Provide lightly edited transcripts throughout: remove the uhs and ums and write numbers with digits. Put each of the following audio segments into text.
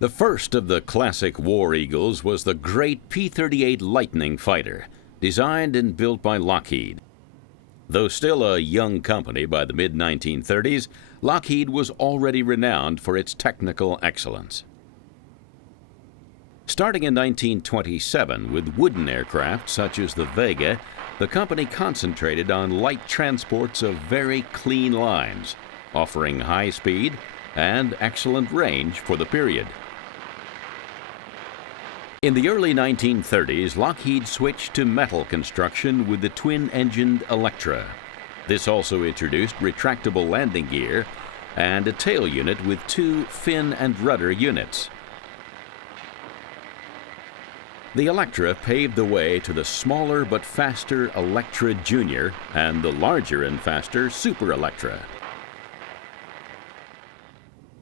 The first of the classic War Eagles was the great P-38 Lightning fighter, designed and built by Lockheed. Though still a young company by the mid-1930s, Lockheed was already renowned for its technical excellence. Starting in 1927 with wooden aircraft such as the Vega, the company concentrated on light transports of very clean lines, offering high speed and excellent range for the period. In the early 1930s, Lockheed switched to metal construction with the twin-engined Electra. This also introduced retractable landing gear and a tail unit with two fin and rudder units. The Electra paved the way to the smaller but faster Electra Junior and the larger and faster Super Electra.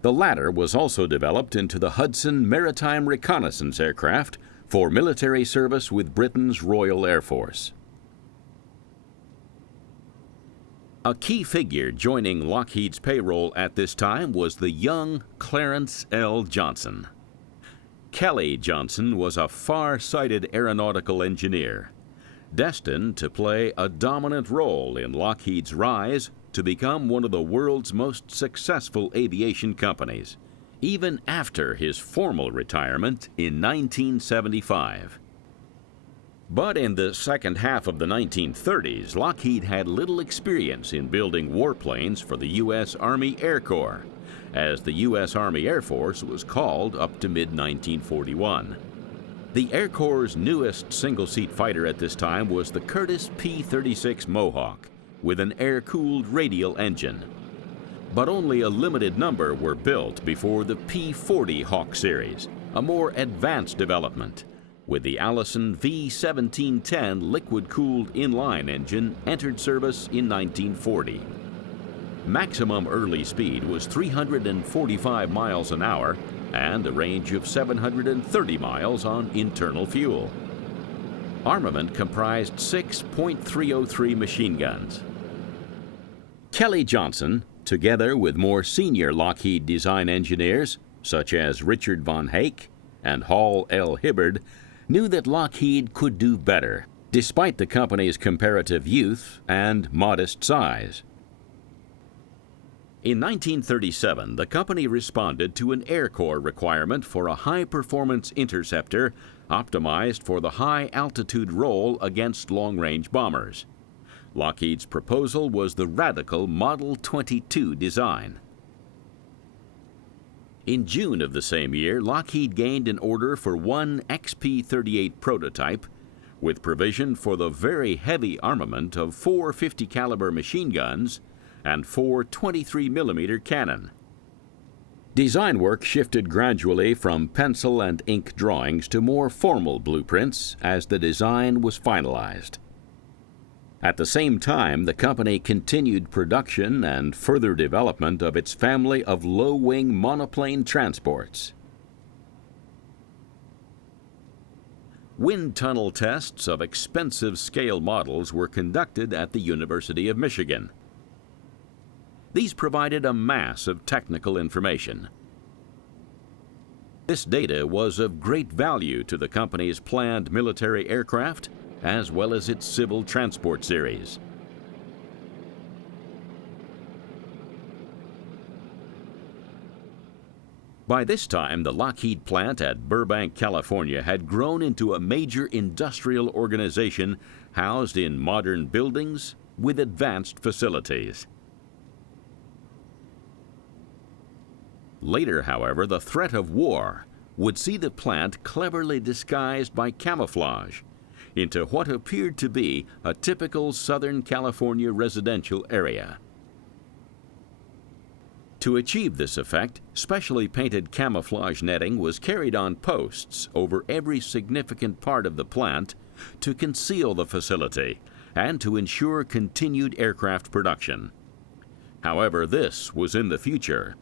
The latter was also developed into the Hudson Maritime Reconnaissance Aircraft for military service with Britain's Royal Air Force. A key figure joining Lockheed's payroll at this time was the young Clarence L. Johnson. Kelly Johnson was a far-sighted aeronautical engineer, destined to play a dominant role in Lockheed's rise to become one of the world's most successful aviation companies, even after his formal retirement in 1975. But in the second half of the 1930s, Lockheed had little experience in building warplanes for the U.S. Army Air Corps, as the U.S. Army Air Force was called up to mid-1941. The Air Corps' newest single-seat fighter at this time was the Curtiss P-36 Mohawk, with an air-cooled radial engine. But only a limited number were built before the P-40 Hawk series, a more advanced development, with the Allison V-1710 liquid-cooled inline engine entered service in 1940. Maximum early speed was 345 miles an hour and a range of 730 miles on internal fuel. Armament comprised 6 .303 machine guns. Kelly Johnson, together with more senior Lockheed design engineers, such as Richard von Hake and Hall L. Hibbard, knew that Lockheed could do better, despite the company's comparative youth and modest size. In 1937, the company responded to an Air Corps requirement for a high-performance interceptor optimized for the high-altitude role against long-range bombers. Lockheed's proposal was the radical Model 22 design. In June of the same year, Lockheed gained an order for one XP-38 prototype, with provision for the very heavy armament of 4 50-caliber machine guns and 4 23mm cannon. Design work shifted gradually from pencil and ink drawings to more formal blueprints as the design was finalized. At the same time, the company continued production and further development of its family of low-wing monoplane transports. Wind tunnel tests of expensive scale models were conducted at the University of Michigan. These provided a mass of technical information. This data was of great value to the company's planned military aircraft as well as its civil transport series. By this time, the Lockheed plant at Burbank, California had grown into a major industrial organization housed in modern buildings with advanced facilities. Later, however, the threat of war would see the plant cleverly disguised by camouflage into what appeared to be a typical Southern California residential area. To achieve this effect, specially painted camouflage netting was carried on posts over every significant part of the plant to conceal the facility and to ensure continued aircraft production. However, this was in the future.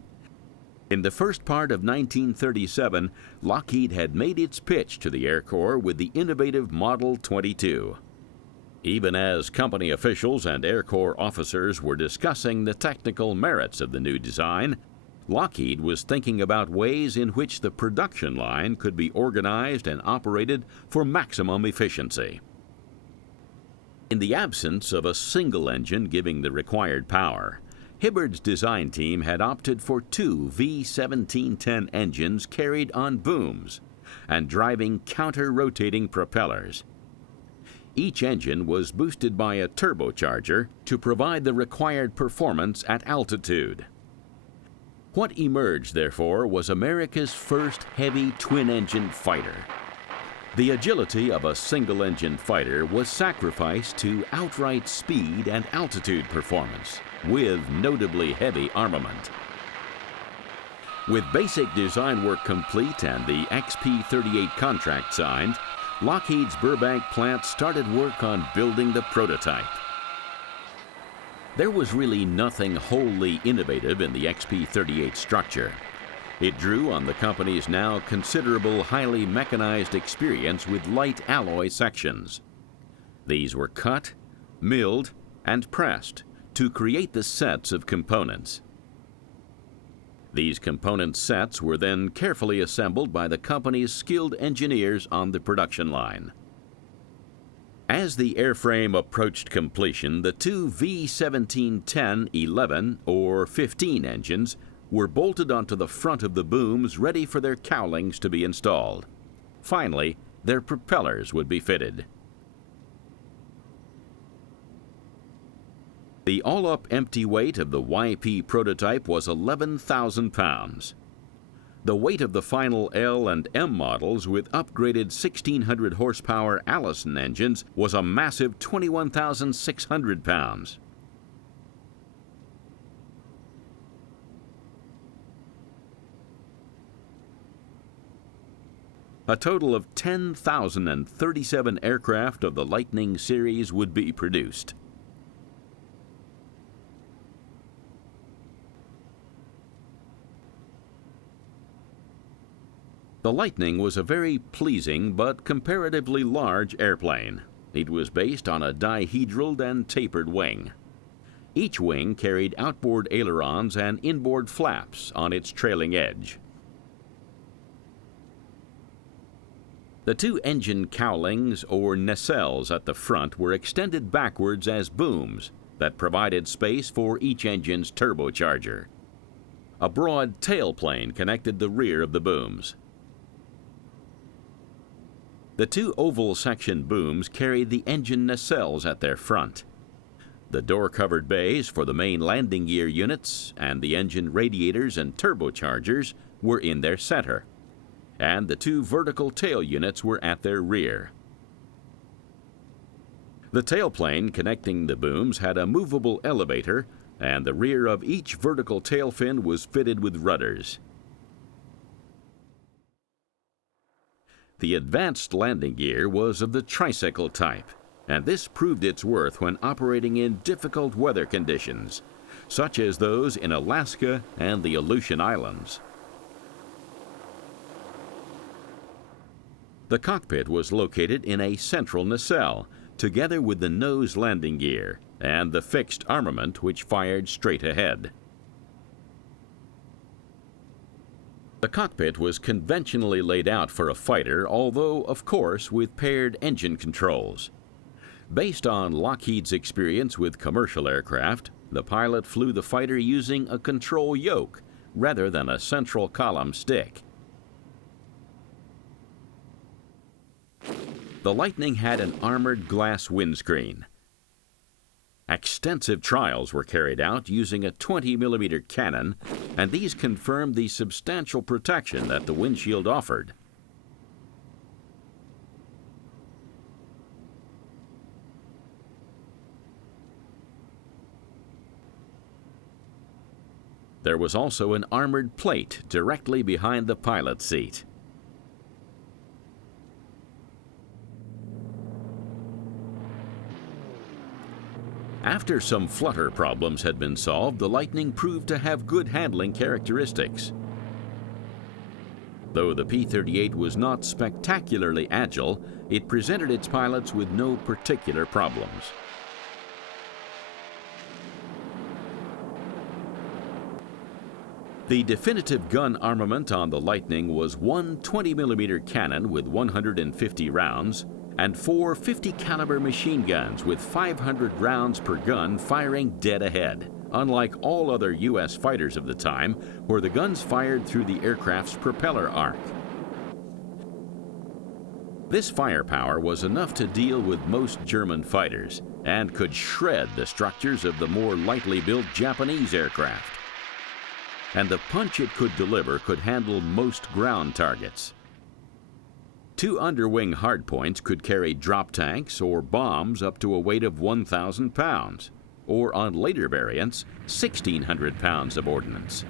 In the first part of 1937, Lockheed had made its pitch to the Air Corps with the innovative Model 22. Even as company officials and Air Corps officers were discussing the technical merits of the new design, Lockheed was thinking about ways in which the production line could be organized and operated for maximum efficiency. In the absence of a single engine giving the required power, Hibbard's design team had opted for two V-1710 engines carried on booms and driving counter-rotating propellers. Each engine was boosted by a turbocharger to provide the required performance at altitude. What emerged, therefore, was America's first heavy twin-engine fighter. The agility of a single-engine fighter was sacrificed to outright speed and altitude performance, with notably heavy armament. With basic design work complete and the XP-38 contract signed, Lockheed's Burbank plant started work on building the prototype. There was really nothing wholly innovative in the XP-38 structure. It drew on the company's now considerable highly mechanized experience with light alloy sections. These were cut, milled, and pressed to create the sets of components. These component sets were then carefully assembled by the company's skilled engineers on the production line. As the airframe approached completion, the two V-1710 11 or 15 engines were bolted onto the front of the booms ready for their cowlings to be installed. Finally, their propellers would be fitted. The all-up empty weight of the YP prototype was 11,000 pounds. The weight of the final L and M models with upgraded 1,600 horsepower Allison engines was a massive 21,600 pounds. A total of 10,037 aircraft of the Lightning series would be produced. The Lightning was a very pleasing but comparatively large airplane. It was based on a dihedral and tapered wing. Each wing carried outboard ailerons and inboard flaps on its trailing edge. The two engine cowlings, or nacelles, at the front were extended backwards as booms that provided space for each engine's turbocharger. A broad tailplane connected the rear of the booms. The two oval section booms carried the engine nacelles at their front. The door-covered bays for the main landing gear units and the engine radiators and turbochargers were in their center, and the two vertical tail units were at their rear. The tailplane connecting the booms had a movable elevator, and the rear of each vertical tail fin was fitted with rudders. The advanced landing gear was of the tricycle type, and this proved its worth when operating in difficult weather conditions, such as those in Alaska and the Aleutian Islands. The cockpit was located in a central nacelle, together with the nose landing gear and the fixed armament which fired straight ahead. The cockpit was conventionally laid out for a fighter, although, of course, with paired engine controls. Based on Lockheed's experience with commercial aircraft, the pilot flew the fighter using a control yoke rather than a central column stick. The Lightning had an armored glass windscreen. Extensive trials were carried out using a 20-millimeter cannon, and these confirmed the substantial protection that the windshield offered. There was also an armored plate directly behind the pilot's seat. After some flutter problems had been solved, the Lightning proved to have good handling characteristics. Though the P-38 was not spectacularly agile, it presented its pilots with no particular problems. The definitive gun armament on the Lightning was one 20mm cannon with 150 rounds and four 50 caliber machine guns with 500 rounds per gun firing dead ahead, unlike all other U.S. fighters of the time, where the guns fired through the aircraft's propeller arc. This firepower was enough to deal with most German fighters and could shred the structures of the more lightly built Japanese aircraft. And the punch it could deliver could handle most ground targets. Two underwing hardpoints could carry drop tanks or bombs up to a weight of 1,000 pounds, or on later variants, 1,600 pounds of ordnance.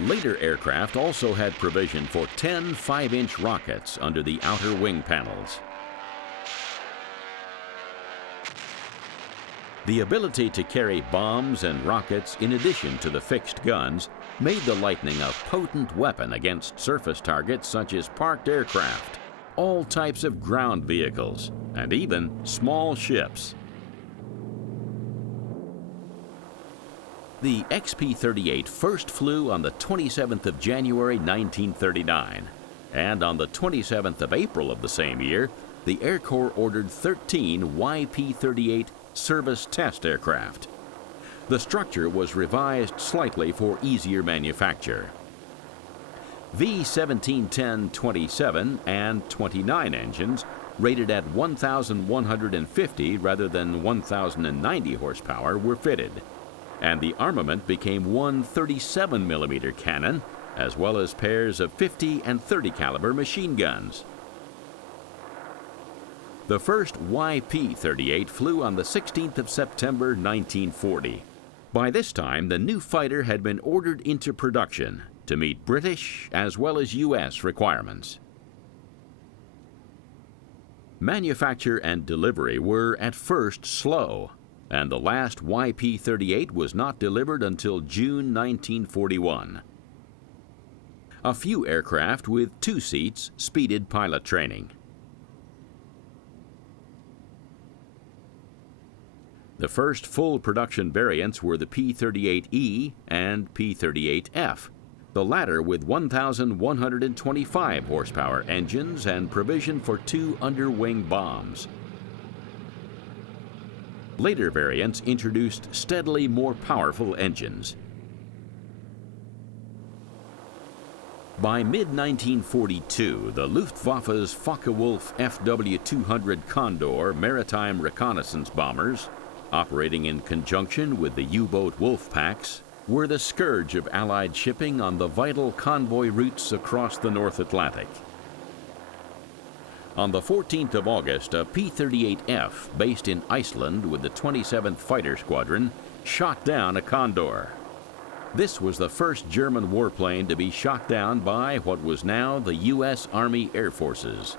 Later aircraft also had provision for 10 5-inch rockets under the outer wing panels. The ability to carry bombs and rockets in addition to the fixed guns made the Lightning a potent weapon against surface targets such as parked aircraft, all types of ground vehicles, and even small ships. The XP-38 first flew on the 27th of January 1939, and on the 27th of April of the same year, the Air Corps ordered 13 YP-38 service test aircraft. The structure was revised slightly for easier manufacture. V-1710-27 and 29 engines, rated at 1,150 rather than 1,090 horsepower, were fitted, and the armament became one 37mm cannon, as well as pairs of 50 and 30 caliber machine guns. The first YP-38 flew on the 16th of September 1940. By this time, the new fighter had been ordered into production to meet British as well as U.S. requirements. Manufacture and delivery were at first slow, and the last YP-38 was not delivered until June 1941. A few aircraft with 2 seats speeded pilot training. The first full production variants were the P-38E and P-38F, the latter with 1,125 horsepower engines and provision for 2 underwing bombs. Later variants introduced steadily more powerful engines. By mid-1942, the Luftwaffe's Focke-Wulf FW-200 Condor maritime reconnaissance bombers, operating in conjunction with the U-boat Wolfpacks, were the scourge of Allied shipping on the vital convoy routes across the North Atlantic. On the 14th of August, a P-38F based in Iceland with the 27th Fighter Squadron shot down a Condor. This was the first German warplane to be shot down by what was now the U.S. Army Air Forces.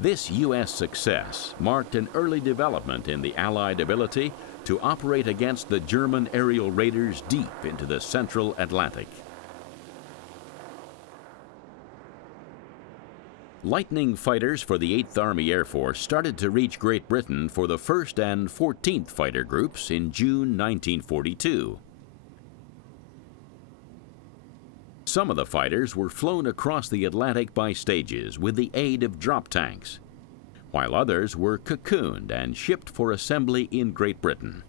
This U.S. success marked an early development in the Allied ability to operate against the German aerial raiders deep into the central Atlantic. Lightning fighters for the 8th Army Air Force started to reach Great Britain for the 1st and 14th Fighter Groups in June 1942. Some of the fighters were flown across the Atlantic by stages with the aid of drop tanks, while others were cocooned and shipped for assembly in Great Britain.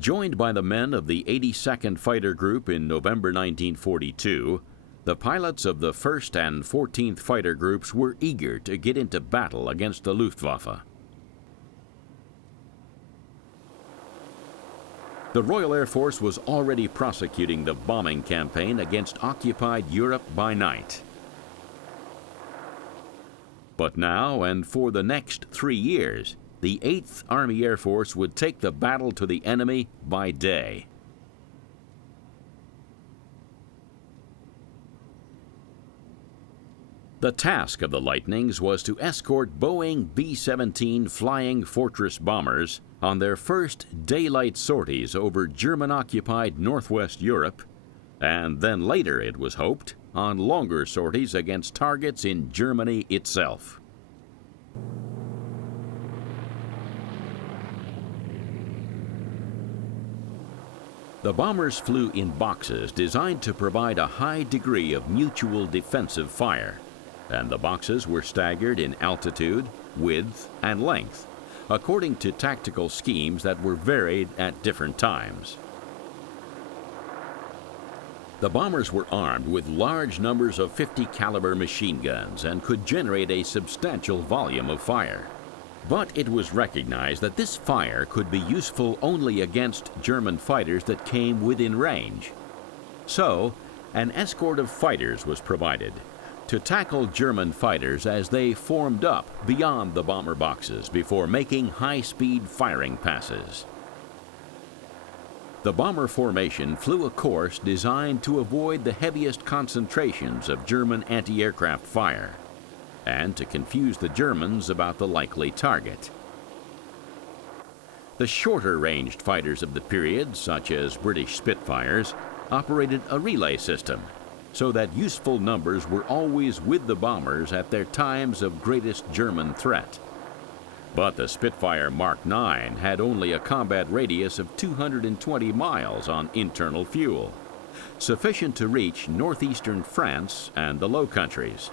Joined by the men of the 82nd Fighter Group in November 1942, the pilots of the 1st and 14th Fighter Groups were eager to get into battle against the Luftwaffe. The Royal Air Force was already prosecuting the bombing campaign against occupied Europe by night. But now, and for the next 3 years, the 8th Army Air Force would take the battle to the enemy by day. The task of the Lightnings was to escort Boeing B-17 Flying Fortress bombers on their first daylight sorties over German-occupied northwest Europe, and then later, it was hoped, on longer sorties against targets in Germany itself. The bombers flew in boxes designed to provide a high degree of mutual defensive fire, and the boxes were staggered in altitude, width, and length, according to tactical schemes that were varied at different times. The bombers were armed with large numbers of .50 caliber machine guns and could generate a substantial volume of fire. But it was recognized that this fire could be useful only against German fighters that came within range. So, an escort of fighters was provided to tackle German fighters as they formed up beyond the bomber boxes before making high-speed firing passes. The bomber formation flew a course designed to avoid the heaviest concentrations of German anti-aircraft fire and to confuse the Germans about the likely target. The shorter-ranged fighters of the period, such as British Spitfires, operated a relay system so that useful numbers were always with the bombers at their times of greatest German threat. But the Spitfire Mark IX had only a combat radius of 220 miles on internal fuel, sufficient to reach northeastern France and the Low Countries.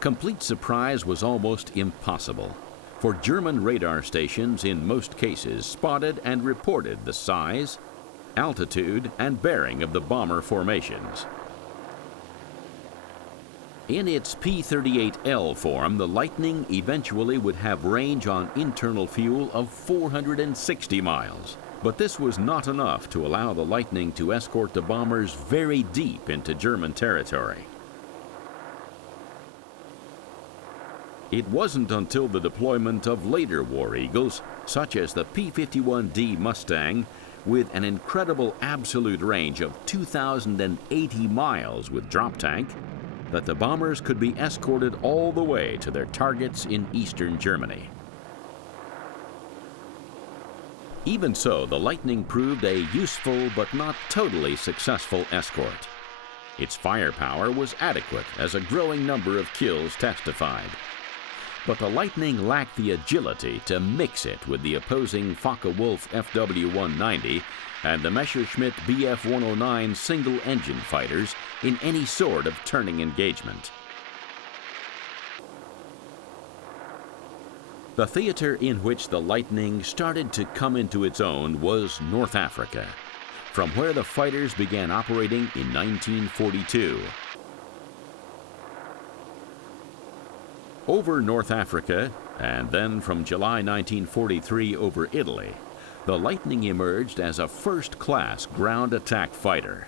Complete surprise was almost impossible, for German radar stations in most cases spotted and reported the size, altitude, and bearing of the bomber formations. In its P-38L form, the Lightning eventually would have range on internal fuel of 460 miles. But this was not enough to allow the Lightning to escort the bombers very deep into German territory. It wasn't until the deployment of later War Eagles, such as the P-51D Mustang, with an incredible absolute range of 2,080 miles with drop tank, that the bombers could be escorted all the way to their targets in eastern Germany. Even so, the Lightning proved a useful but not totally successful escort. Its firepower was adequate, as a growing number of kills testified. But the Lightning lacked the agility to mix it with the opposing Focke-Wulf FW-190 and the Messerschmitt Bf-109 single-engine fighters in any sort of turning engagement. The theater in which the Lightning started to come into its own was North Africa, from where the fighters began operating in 1942. Over North Africa, and then from July 1943 over Italy, the Lightning emerged as a first-class ground attack fighter.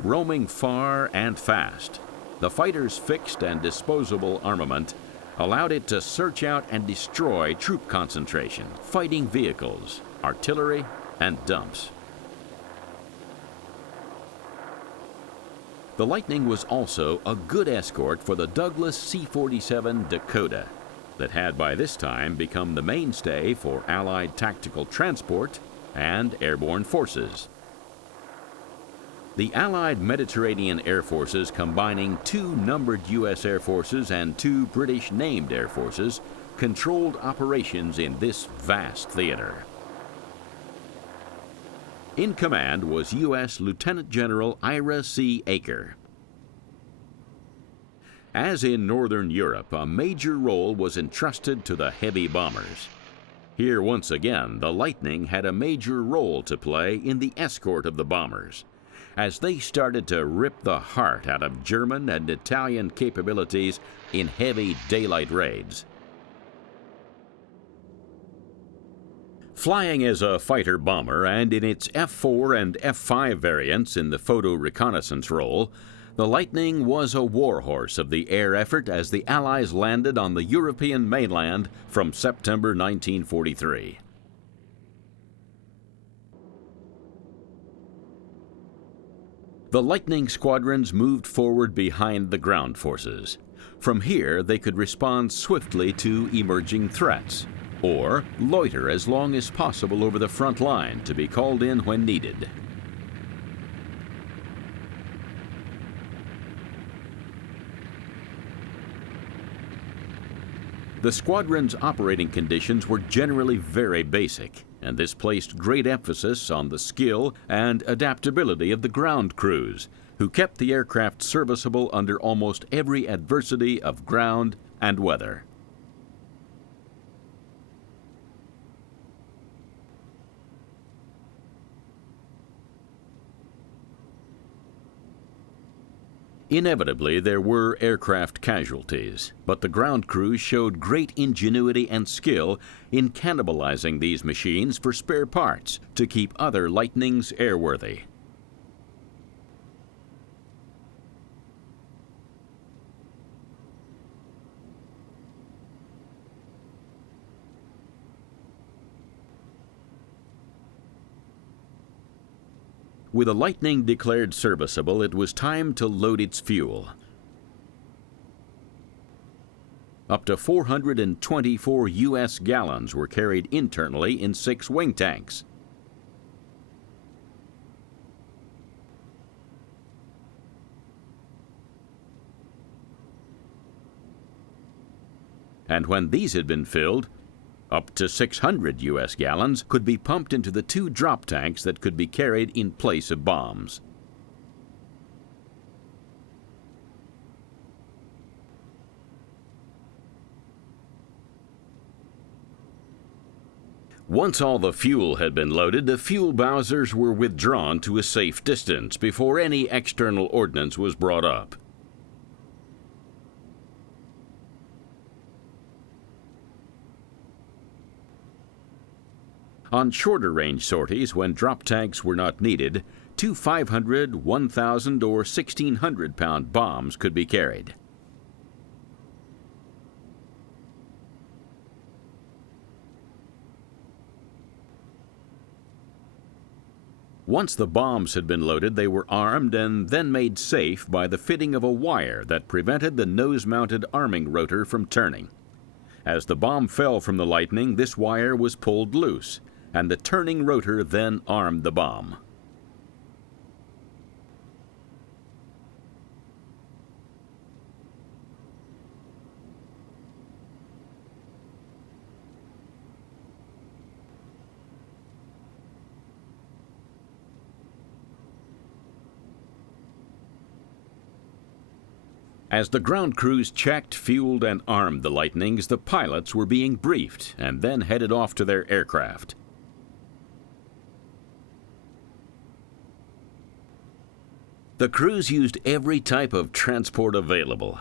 Roaming far and fast, the fighter's fixed and disposable armament allowed it to search out and destroy troop concentration, fighting vehicles, artillery, and dumps. The Lightning was also a good escort for the Douglas C-47 Dakota that had by this time become the mainstay for Allied tactical transport and airborne forces. The Allied Mediterranean Air Forces, combining 2 numbered U.S. Air Forces and 2 British named Air Forces, controlled operations in this vast theater. In command was U.S. Lieutenant General Ira C. Aker. As in Northern Europe, a major role was entrusted to the heavy bombers. Here, once again, the Lightning had a major role to play in the escort of the bombers, as they started to rip the heart out of German and Italian capabilities in heavy daylight raids. Flying as a fighter bomber and in its F-4 and F-5 variants in the photo reconnaissance role, the Lightning was a warhorse of the air effort as the Allies landed on the European mainland from September 1943. The Lightning squadrons moved forward behind the ground forces. From here, they could respond swiftly to emerging threats, or loiter as long as possible over the front line to be called in when needed. The squadron's operating conditions were generally very basic, and this placed great emphasis on the skill and adaptability of the ground crews, who kept the aircraft serviceable under almost every adversity of ground and weather. Inevitably, there were aircraft casualties, but the ground crews showed great ingenuity and skill in cannibalizing these machines for spare parts to keep other Lightnings airworthy. With a Lightning declared serviceable, it was time to load its fuel. Up to 424 U.S. gallons were carried internally in 6 wing tanks. And when these had been filled, up to 600 U.S. gallons could be pumped into the 2 drop tanks that could be carried in place of bombs. Once all the fuel had been loaded, the fuel bowsers were withdrawn to a safe distance before any external ordnance was brought up. On shorter range sorties, when drop tanks were not needed, 2 500, 1,000, or 1,600 pound bombs could be carried. Once the bombs had been loaded, they were armed and then made safe by the fitting of a wire that prevented the nose-mounted arming rotor from turning. As the bomb fell from the Lightning, this wire was pulled loose, and the turning rotor then armed the bomb. As the ground crews checked, fueled, and armed the Lightnings, the pilots were being briefed and then headed off to their aircraft. The crews used every type of transport available.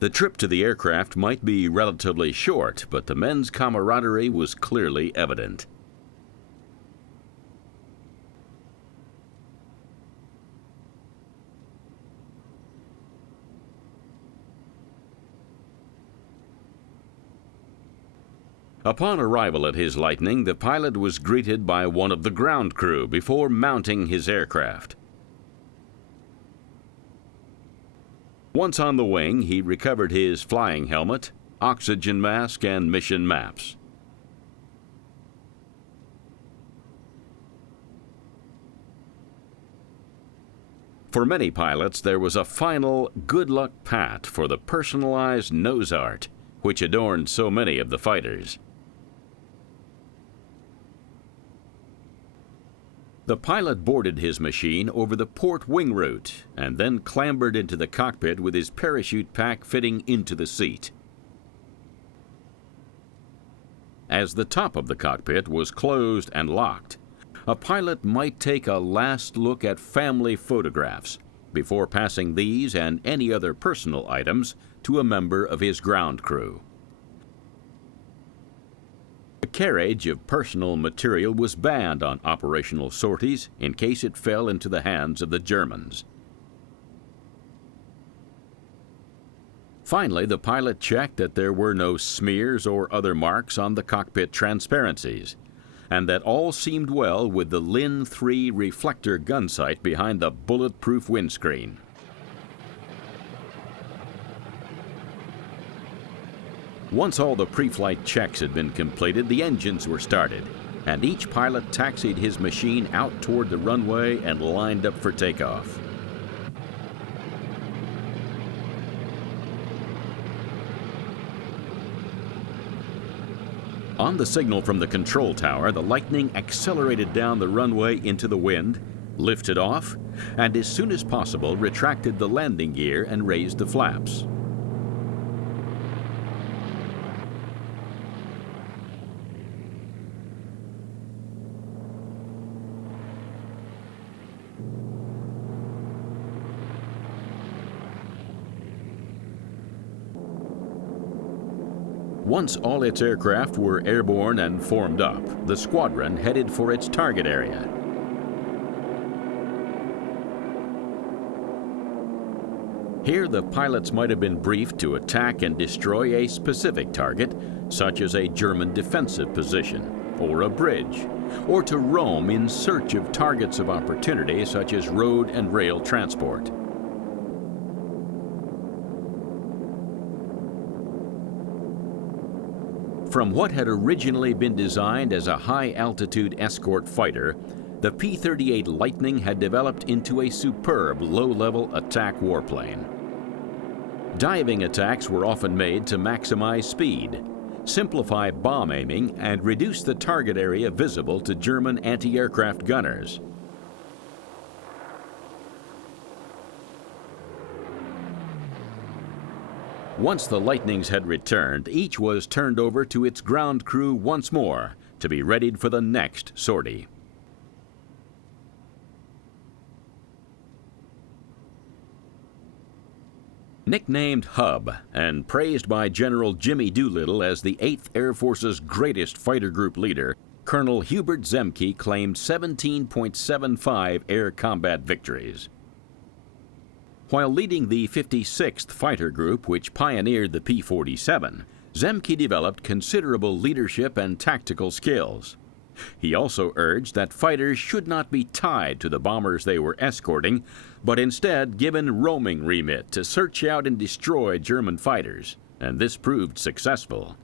The trip to the aircraft might be relatively short, but the men's camaraderie was clearly evident. Upon arrival at his Lightning, the pilot was greeted by one of the ground crew before mounting his aircraft. Once on the wing, he recovered his flying helmet, oxygen mask, and mission maps. For many pilots, there was a final good luck pat for the personalized nose art, which adorned so many of the fighters. The pilot boarded his machine over the port wing route and then clambered into the cockpit with his parachute pack fitting into the seat. As the top of the cockpit was closed and locked, a pilot might take a last look at family photographs before passing these and any other personal items to a member of his ground crew. The carriage of personal material was banned on operational sorties in case it fell into the hands of the Germans. Finally, the pilot checked that there were no smears or other marks on the cockpit transparencies, and that all seemed well with the Lin 3 reflector gun sight behind the bulletproof windscreen. Once all the pre-flight checks had been completed, the engines were started, and each pilot taxied his machine out toward the runway and lined up for takeoff. On the signal from the control tower, the Lightning accelerated down the runway into the wind, lifted off, and as soon as possible retracted the landing gear and raised the flaps. Once all its aircraft were airborne and formed up, the squadron headed for its target area. Here, the pilots might have been briefed to attack and destroy a specific target, such as a German defensive position, or a bridge, or to roam in search of targets of opportunity, such as road and rail transport. From what had originally been designed as a high-altitude escort fighter, the P-38 Lightning had developed into a superb low-level attack warplane. Diving attacks were often made to maximize speed, simplify bomb aiming, and reduce the target area visible to German anti-aircraft gunners. Once the Lightnings had returned, each was turned over to its ground crew once more to be readied for the next sortie. Nicknamed Hub and praised by General Jimmy Doolittle as the 8th Air Force's greatest fighter group leader, Colonel Hubert Zemke claimed 17.75 air combat victories. While leading the 56th Fighter Group, which pioneered the P-47, Zemke developed considerable leadership and tactical skills. He also urged that fighters should not be tied to the bombers they were escorting, but instead given roaming remit to search out and destroy German fighters, and this proved successful.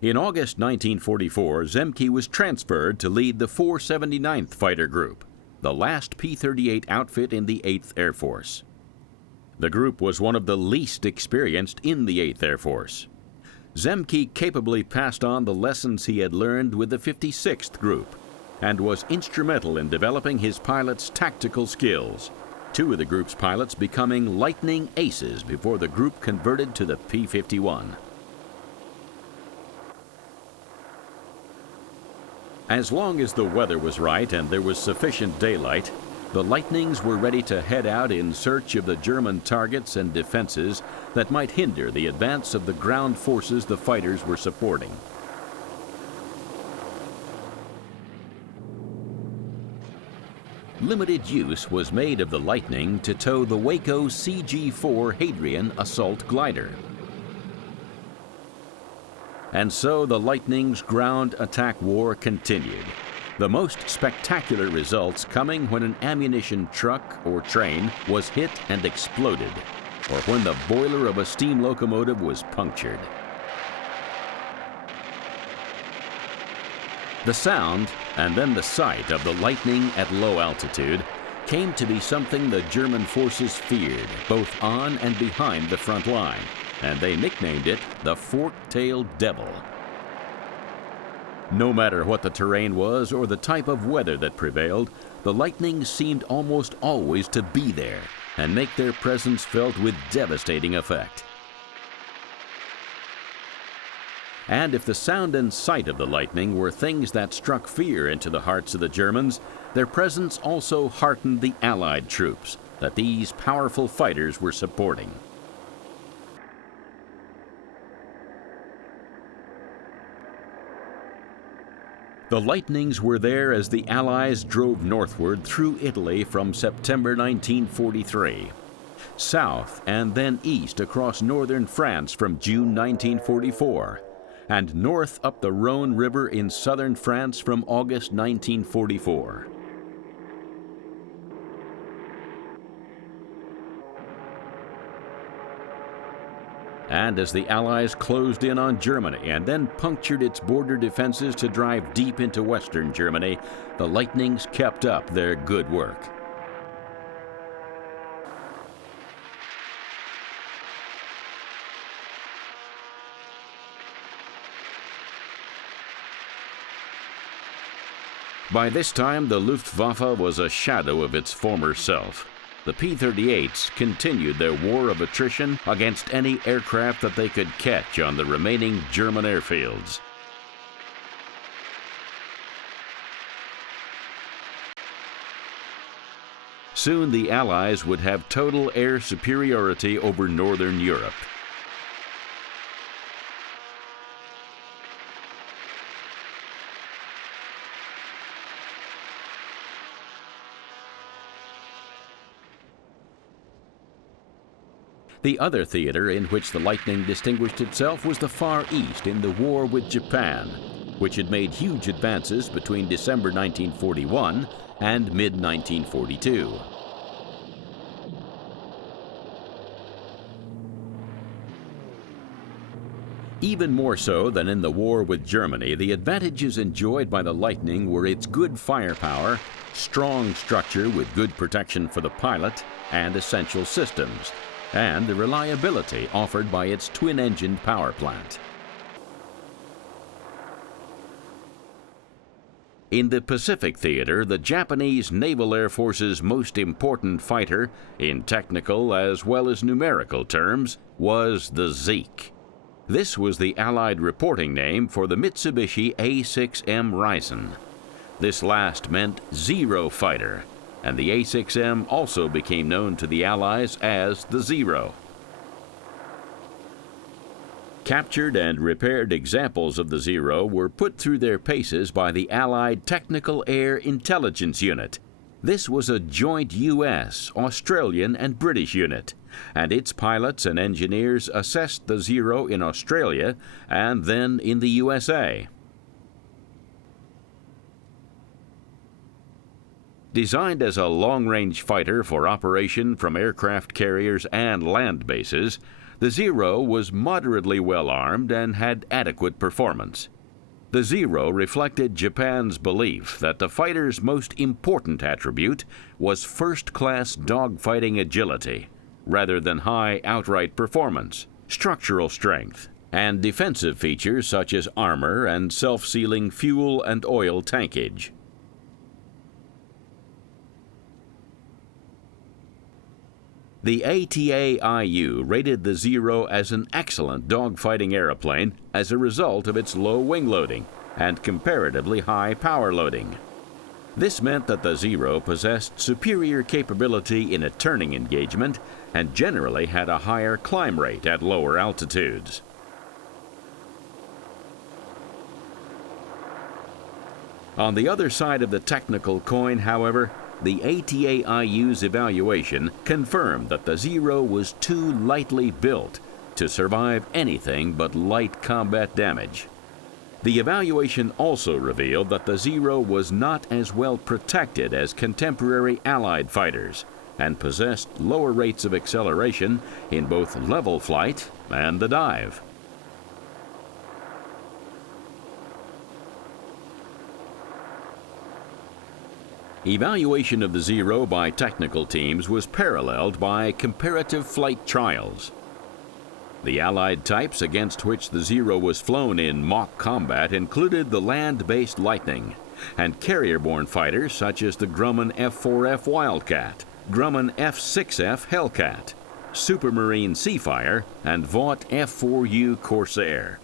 In August 1944, Zemke was transferred to lead the 479th Fighter Group, the last P-38 outfit in the 8th Air Force. The group was one of the least experienced in the 8th Air Force. Zemke capably passed on the lessons he had learned with the 56th Group and was instrumental in developing his pilots' tactical skills, 2 of the group's pilots becoming Lightning Aces before the group converted to the P-51. As long as the weather was right and there was sufficient daylight, the Lightnings were ready to head out in search of the German targets and defenses that might hinder the advance of the ground forces the fighters were supporting. Limited use was made of the Lightning to tow the Waco CG-4 Hadrian assault glider. And so the Lightning's ground attack war continued, the most spectacular results coming when an ammunition truck or train was hit and exploded, or when the boiler of a steam locomotive was punctured. The sound, and then the sight of the Lightning at low altitude, came to be something the German forces feared, both on and behind the front line, and they nicknamed it the Fork-tailed Devil. No matter what the terrain was or the type of weather that prevailed, the Lightnings seemed almost always to be there and make their presence felt with devastating effect. And if the sound and sight of the Lightning were things that struck fear into the hearts of the Germans, their presence also heartened the Allied troops that these powerful fighters were supporting. The Lightnings were there as the Allies drove northward through Italy from September 1943, south and then east across northern France from June 1944, and north up the Rhone River in southern France from August 1944. And as the Allies closed in on Germany and then punctured its border defenses to drive deep into western Germany, the Lightnings kept up their good work. By this time, the Luftwaffe was a shadow of its former self. The P-38s continued their war of attrition against any aircraft that they could catch on the remaining German airfields. Soon the Allies would have total air superiority over Northern Europe. The other theater in which the Lightning distinguished itself was the Far East in the war with Japan, which had made huge advances between December 1941 and mid-1942. Even more so than in the war with Germany, the advantages enjoyed by the Lightning were its good firepower, strong structure with good protection for the pilot and essential systems, and the reliability offered by its twin-engined power plant. In the Pacific Theater, the Japanese Naval Air Force's most important fighter, in technical as well as numerical terms, was the Zeke. This was the Allied reporting name for the Mitsubishi A6M Ryzen. This last meant Zero Fighter, and the A6M also became known to the Allies as the Zero. Captured and repaired examples of the Zero were put through their paces by the Allied Technical Air Intelligence Unit. This was a joint U.S., Australian, and British unit, and its pilots and engineers assessed the Zero in Australia and then in the USA. Designed as a long-range fighter for operation from aircraft carriers and land bases, the Zero was moderately well-armed and had adequate performance. The Zero reflected Japan's belief that the fighter's most important attribute was first-class dogfighting agility, rather than high outright performance, structural strength, and defensive features such as armor and self-sealing fuel and oil tankage. The ATAIU rated the Zero as an excellent dogfighting airplane as a result of its low wing loading and comparatively high power loading. This meant that the Zero possessed superior capability in a turning engagement and generally had a higher climb rate at lower altitudes. On the other side of the technical coin, however, the ATAIU's evaluation confirmed that the Zero was too lightly built to survive anything but light combat damage. The evaluation also revealed that the Zero was not as well protected as contemporary Allied fighters and possessed lower rates of acceleration in both level flight and the dive. Evaluation of the Zero by technical teams was paralleled by comparative flight trials. The Allied types against which the Zero was flown in mock combat included the land-based Lightning and carrier-borne fighters such as the Grumman F-4F Wildcat, Grumman F-6F Hellcat, Supermarine Seafire, and Vought F-4U Corsair.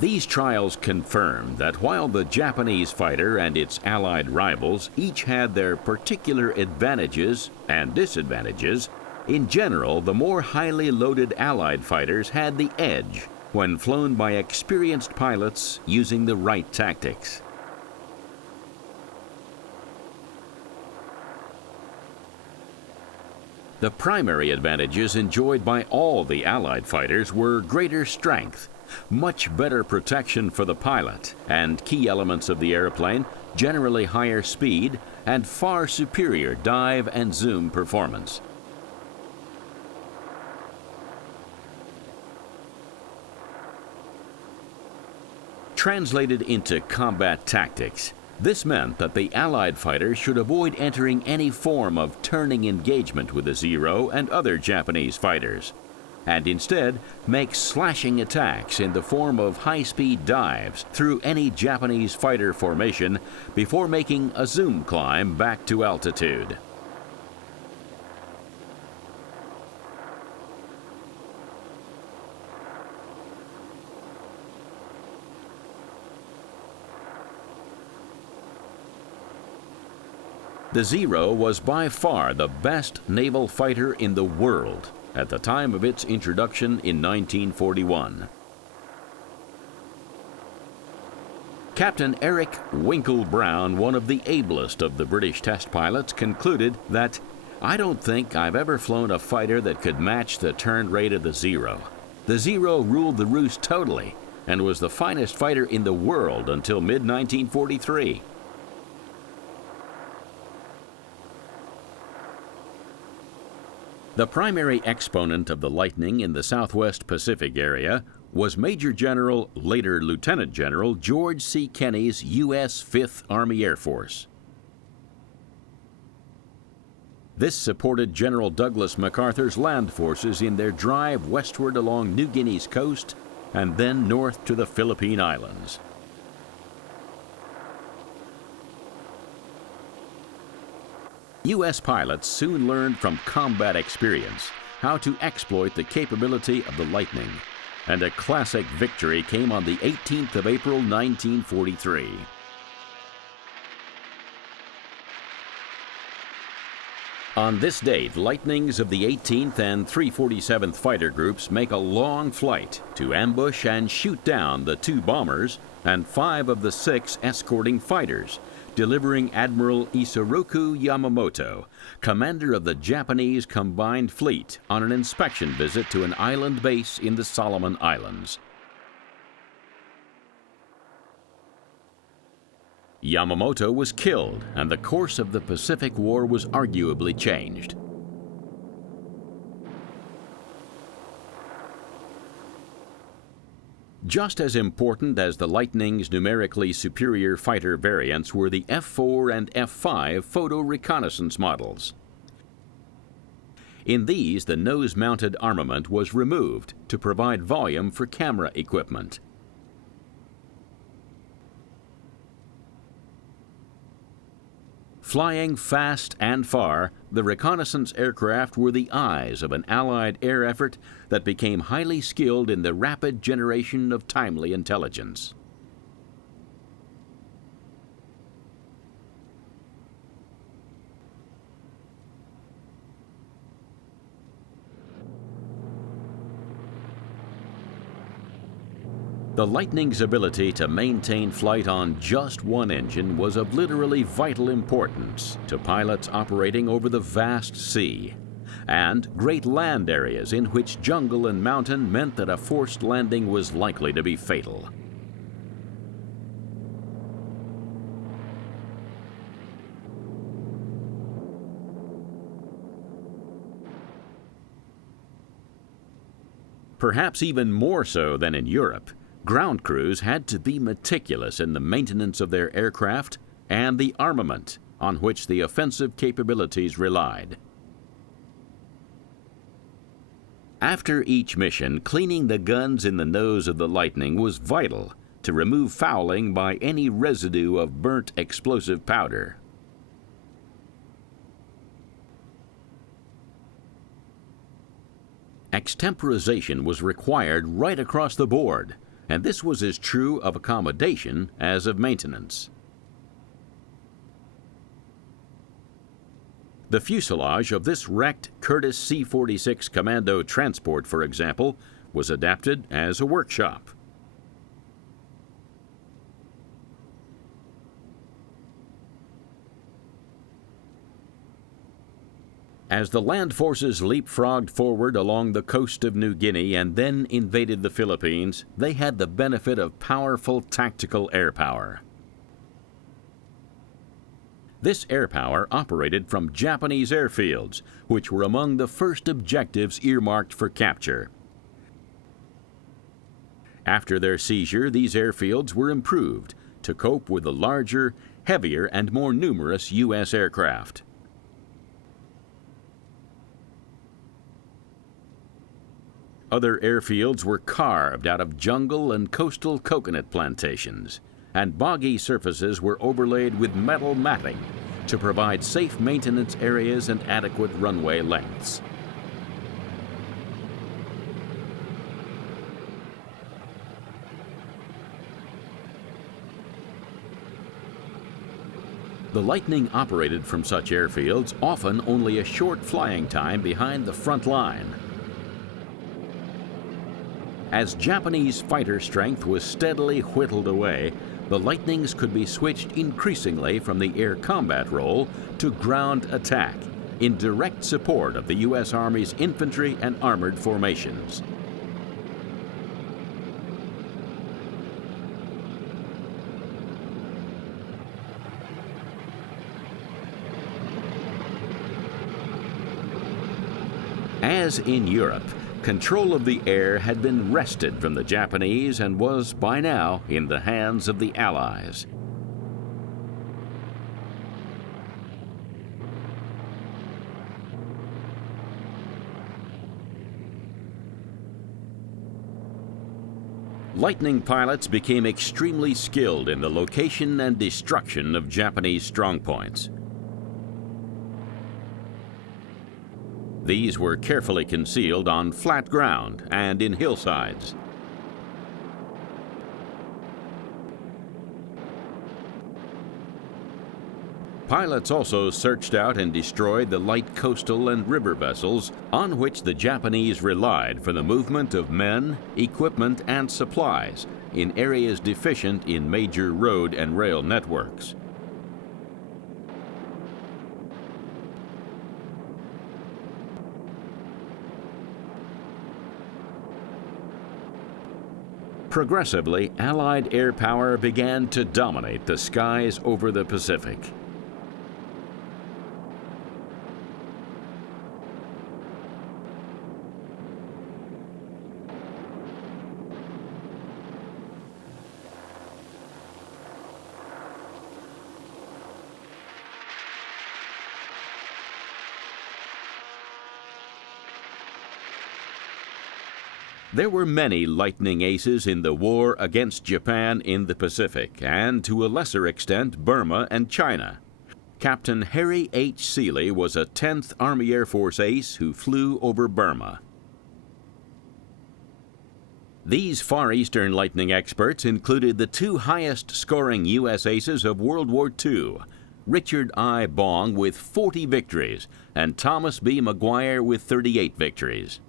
These trials confirmed that while the Japanese fighter and its Allied rivals each had their particular advantages and disadvantages, in general, the more highly loaded Allied fighters had the edge when flown by experienced pilots using the right tactics. The primary advantages enjoyed by all the Allied fighters were greater strength, much better protection for the pilot, and key elements of the airplane, generally higher speed, and far superior dive and zoom performance. Translated into combat tactics, this meant that the Allied fighter should avoid entering any form of turning engagement with the Zero and other Japanese fighters. and instead make slashing attacks in the form of high-speed dives through any Japanese fighter formation before making a zoom climb back to altitude. The Zero was by far the best naval fighter in the world at the time of its introduction in 1941. Captain Eric Winkle Brown, one of the ablest of the British test pilots, concluded that, "I don't think I've ever flown a fighter that could match the turn rate of the Zero. The Zero ruled the roost totally and was the finest fighter in the world until mid-1943. The primary exponent of the Lightning in the Southwest Pacific area was Major General, later Lieutenant General, George C. Kenney's U.S. 5th Army Air Force. This supported General Douglas MacArthur's land forces in their drive westward along New Guinea's coast and then north to the Philippine Islands. U.S. pilots soon learned from combat experience how to exploit the capability of the Lightning, and a classic victory came on the 18th of April, 1943. On this date, Lightnings of the 18th and 347th Fighter Groups make a long flight to ambush and shoot down the 2 bombers and 5 of the 6 escorting fighters, delivering Admiral Isoroku Yamamoto, commander of the Japanese Combined Fleet, on an inspection visit to an island base in the Solomon Islands. Yamamoto was killed, and the course of the Pacific War was arguably changed. Just as important as the Lightning's numerically superior fighter variants were the F-4 and F-5 photo reconnaissance models. In these, the nose-mounted armament was removed to provide volume for camera equipment. Flying fast and far, the reconnaissance aircraft were the eyes of an Allied air effort that became highly skilled in the rapid generation of timely intelligence. The Lightning's ability to maintain flight on just one engine was of literally vital importance to pilots operating over the vast sea, and great land areas in which jungle and mountain meant that a forced landing was likely to be fatal. Perhaps even more so than in Europe, ground crews had to be meticulous in the maintenance of their aircraft and the armament on which the offensive capabilities relied. After each mission, cleaning the guns in the nose of the Lightning was vital to remove fouling by any residue of burnt explosive powder. Extemporization was required right across the board, and this was as true of accommodation as of maintenance. The fuselage of this wrecked Curtiss C-46 Commando transport, for example, was adapted as a workshop. As the land forces leapfrogged forward along the coast of New Guinea and then invaded the Philippines, they had the benefit of powerful tactical air power. This air power operated from Japanese airfields, which were among the first objectives earmarked for capture. After their seizure, these airfields were improved to cope with the larger, heavier, and more numerous U.S. aircraft. other airfields were carved out of jungle and coastal coconut plantations, and boggy surfaces were overlaid with metal matting to provide safe maintenance areas and adequate runway lengths. The Lightning operated from such airfields, often only a short flying time behind the front line. As Japanese fighter strength was steadily whittled away, the Lightnings could be switched increasingly from the air combat role to ground attack, in direct support of the U.S. Army's infantry and armored formations. As in Europe, control of the air had been wrested from the Japanese and was, by now, in the hands of the Allies. Lightning pilots became extremely skilled in the location and destruction of Japanese strongpoints. These were carefully concealed on flat ground and in hillsides. Pilots also searched out and destroyed the light coastal and river vessels on which the Japanese relied for the movement of men, equipment, and supplies in areas deficient in major road and rail networks. Progressively, Allied air power began to dominate the skies over the Pacific. There were many Lightning aces in the war against Japan in the Pacific, and to a lesser extent Burma and China. Captain Harry H. Seeley was a 10th Army Air Force ace who flew over Burma. These Far Eastern Lightning experts included the two highest-scoring U.S. aces of World War II, Richard I. Bong with 40 victories, and Thomas B. Maguire with 38 victories.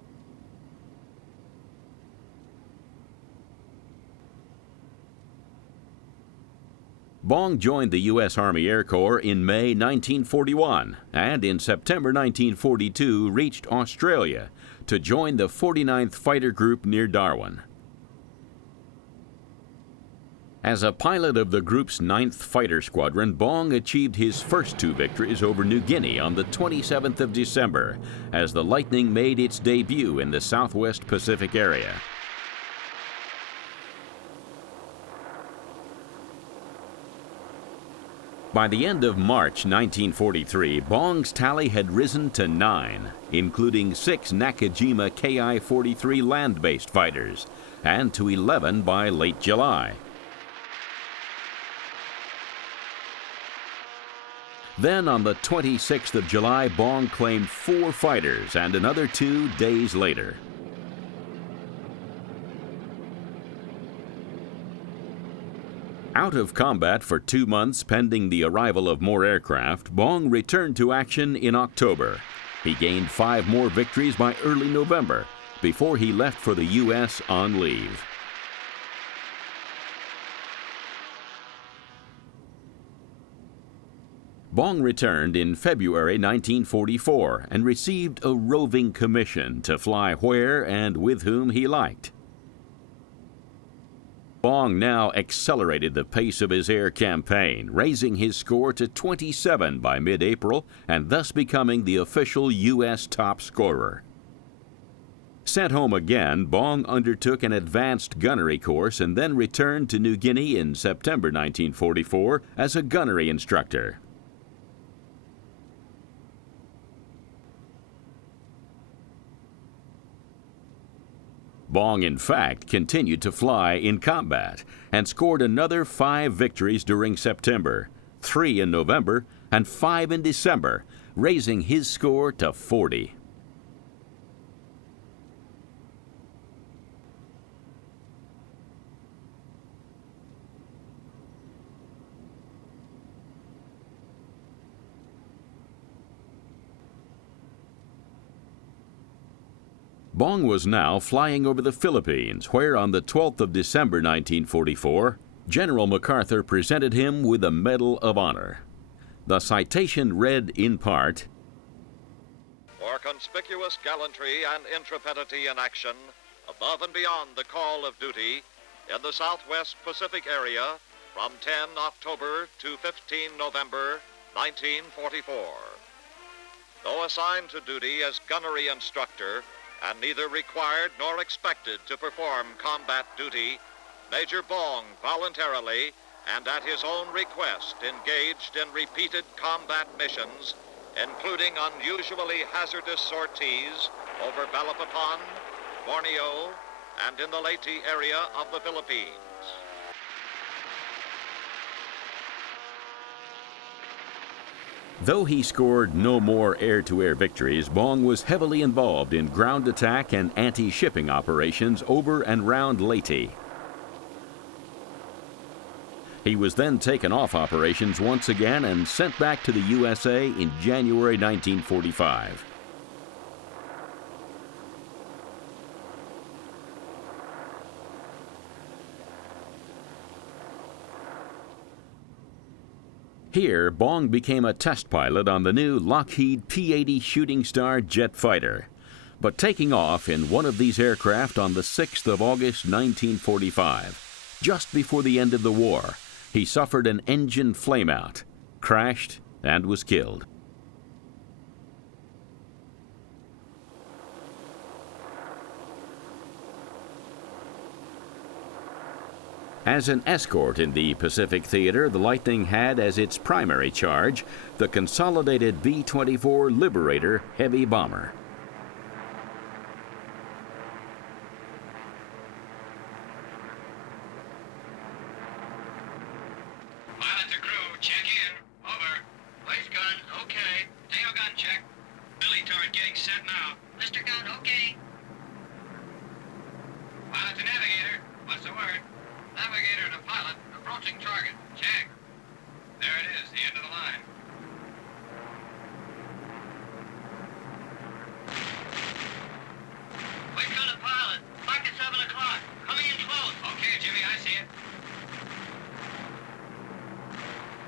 Bong joined the U.S. Army Air Corps in May 1941 and in September 1942 reached Australia to join the 49th Fighter Group near Darwin. As a pilot of the group's 9th Fighter Squadron, Bong achieved his first two victories over New Guinea on the 27th of December as the Lightning made its debut in the Southwest Pacific area. By the end of March 1943, Bong's tally had risen to 9, including 6 Nakajima Ki-43 land-based fighters, and to 11 by late July. Then on the 26th of July, Bong claimed 4 fighters and another 2 days later. Out of combat for 2 months pending the arrival of more aircraft, Bong returned to action in October. He gained 5 more victories by early November before he left for the U.S. on leave. Bong returned in February 1944 and received a roving commission to fly where and with whom he liked. Bong now accelerated the pace of his air campaign, raising his score to 27 by mid-April and thus becoming the official U.S. top scorer. Sent home again, Bong undertook an advanced gunnery course and then returned to New Guinea in September 1944 as a gunnery instructor. Bong, in fact, continued to fly in combat and scored another 5 victories during September, 3 in November, and 5 in December, raising his score to 40. Bong was now flying over the Philippines, where on the 12th of December 1944, General MacArthur presented him with a Medal of Honor. The citation read in part, "For conspicuous gallantry and intrepidity in action, above and beyond the call of duty, in the Southwest Pacific area, from 10 October to 15 November 1944. Though assigned to duty as gunnery instructor, and neither required nor expected to perform combat duty, Major Bong voluntarily and at his own request engaged in repeated combat missions, including unusually hazardous sorties over Balikpapan, Borneo, and in the Leyte area of the Philippines. Though he scored no more air-to-air victories, Bong was heavily involved in ground attack and anti-shipping operations over and round Leyte. He was then taken off operations once again and sent back to the USA in January 1945. Here, Bong became a test pilot on the new Lockheed P-38 Shooting Star jet fighter. But taking off in one of these aircraft on the 6th of August 1945, just before the end of the war, he suffered an engine flameout, crashed, and was killed. As an escort in the Pacific Theater, the Lightning had as its primary charge the consolidated B-24 Liberator heavy bomber. Pilot to crew, check in. Over. Place gun, okay. Tail gun check. Billy turret getting set now. Mr. Gun, okay. Pilot to navigator. What's the word? Navigator to pilot. Approaching target. Check. There it is, the end of the line. Place gun to pilot. Back at 7 o'clock. Coming in close. Okay, Jimmy, I see it.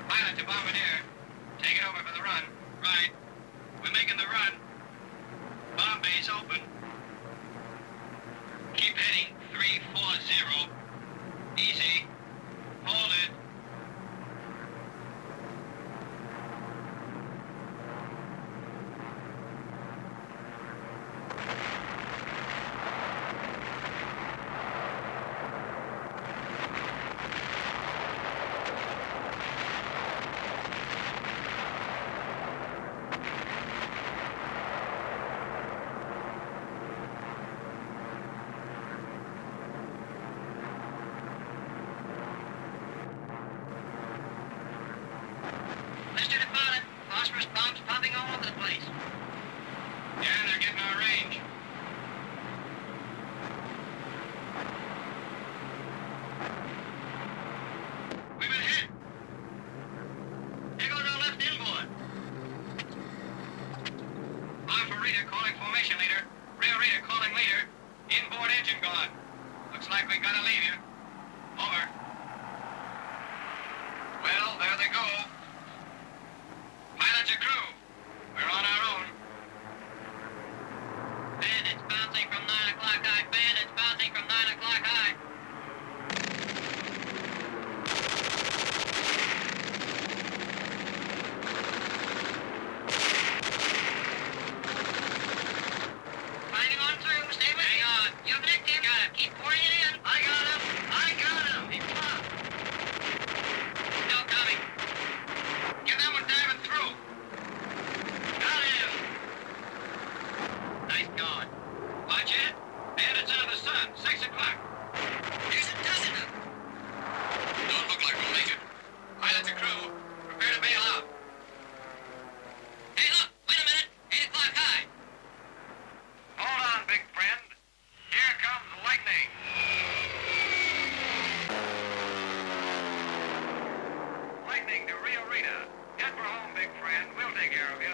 Pilot to bombardier. Take it over for the run. Right. We're making the run. Bomb base open. Keep heading 340. Easy. Hold it. Mr. the pilot, phosphorus bombs popping all over the place. Yeah, they're getting our range. We've been hit. There goes our left inboard. Alpha reader calling formation leader. Rear reader calling leader. Inboard engine gone. Looks like we gotta leave you. Over. Well, there they go. Pilot to crew. We're on our own. Bandits bouncing from 9 o'clock high. Bandits bouncing from 9 o'clock high. Finding on through. Stay with me. Hang on. You've nicked him. Got him. Keep pouring it in. I got him. I got him. He flopped. Still coming. Get that one diving through. Got him. Nice going. Watch it. Bandits out of the sun. and we'll take care of you.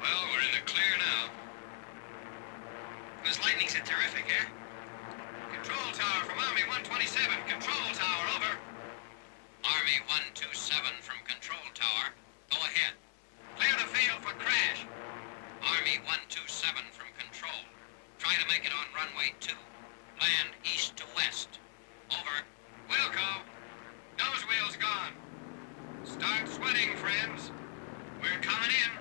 Well, we're in the clear now. This lightning's a terrific, eh? Control tower from Army 127. Control tower, over. Army 127 from control tower. Go ahead. Clear the field for crash. Army 127 from control. Try to make it on runway 2. Land east to west. Over. Wilco. Nose wheel's gone. Start sweating, friends. We're coming in.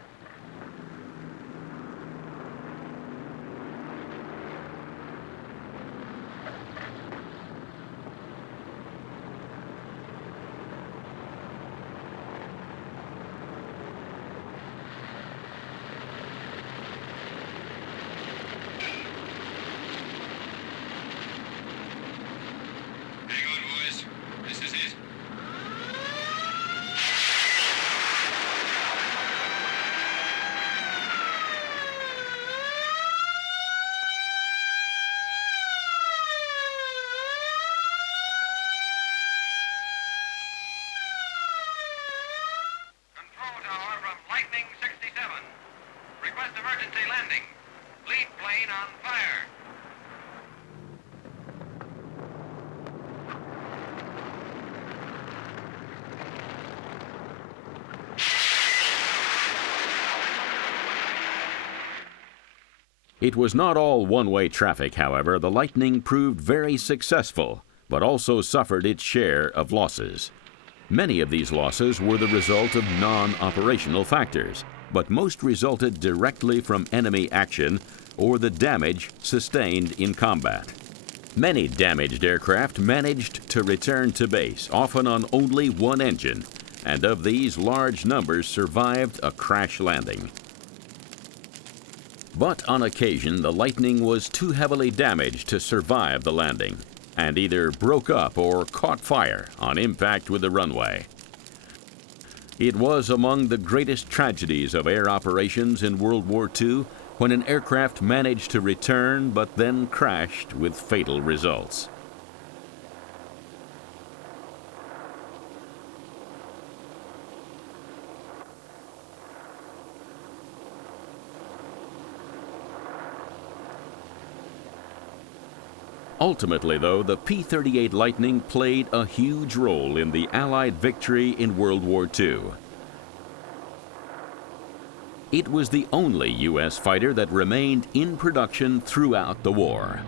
Hang on, boys. This is it. Control tower from Lightning 67. Request emergency landing. Lead plane on fire. It was not all one-way traffic, however. The Lightning proved very successful, but also suffered its share of losses. Many of these losses were the result of non-operational factors, but most resulted directly from enemy action or the damage sustained in combat. Many damaged aircraft managed to return to base, often on only one engine, and of these, large numbers survived a crash landing. But on occasion, the Lightning was too heavily damaged to survive the landing, and either broke up or caught fire on impact with the runway. It was among the greatest tragedies of air operations in World War II when an aircraft managed to return but then crashed with fatal results. Ultimately, though, the P-38 Lightning played a huge role in the Allied victory in World War II. It was the only U.S. fighter that remained in production throughout the war.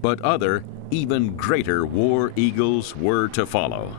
But other, even greater war eagles were to follow.